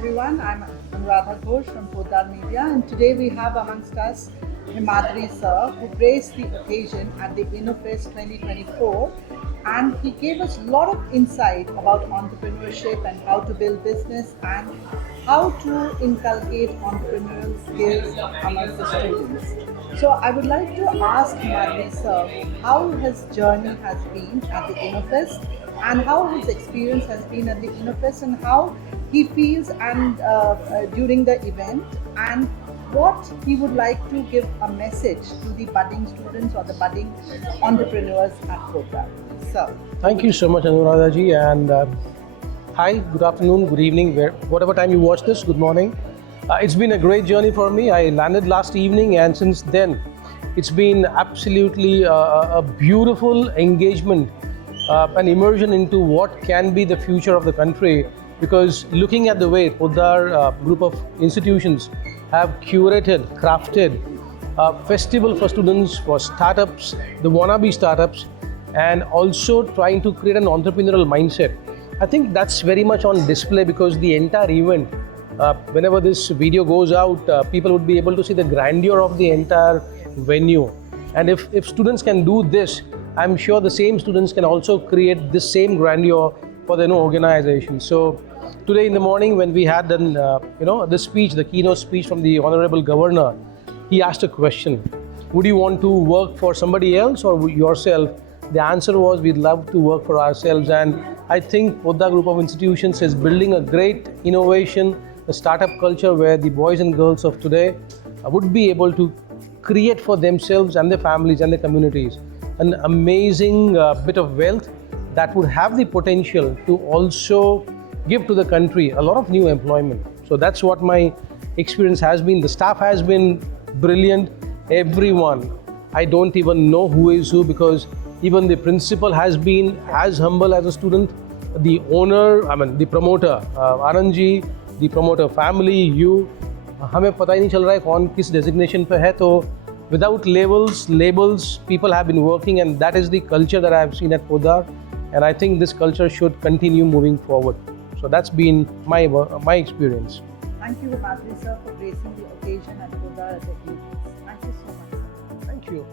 everyone. I'm Anuradha Ghosh from Poddar Media, and today we have amongst us Himadri sir, who graced the occasion at the Innofest 2024, and he gave us a lot of insight about entrepreneurship and how to build business and how to inculcate entrepreneurial skills amongst the students. So I would like to ask Himadri sir how his journey has been at the Innofest and how his experience has been at the Innofest and how he feels and during the event, and what he would like to give a message to the budding students or the budding entrepreneurs at Poddar. So, thank you so much, Anuradha ji, and hi, good afternoon, good evening, whatever time you watch this, good morning. It's been a great journey for me. I landed last evening, and since then, it's been absolutely a beautiful engagement, an immersion into what can be the future of the country. Because looking at the way Poddar group of institutions have curated, crafted a festival for students, for startups, the wannabe startups, and also trying to create an entrepreneurial mindset. I think that's very much on display because the entire event, whenever this video goes out, people would be able to see the grandeur of the entire venue. And if students can do this, I'm sure the same students can also create this same grandeur for their organization. So today in the morning when we had the speech, the keynote speech from the Honorable Governor, he asked a question: would you want to work for somebody else or yourself? The answer was, we'd love to work for ourselves. And I think Poddar group of institutions is building a great innovation, a startup culture where the boys and girls of today would be able to create for themselves and their families and their communities an amazing bit of wealth that would have the potential to also give to the country a lot of new employment. So that's what my experience has been. The staff has been brilliant. Everyone, I don't even know who is who, because even the principal has been as humble as a student. The owner, the promoter, Anand ji, the promoter family, you, हमें पता ही नहीं चल रहा है कौन किस designation पे है. तो without labels, people have been working, and that is the culture that I have seen at Poddar, and I think this culture should continue moving forward. So that's been my experience. Thank you, Himadri sir, for gracing the occasion at Poddar at the Innofest. Thank you so much. Thank you.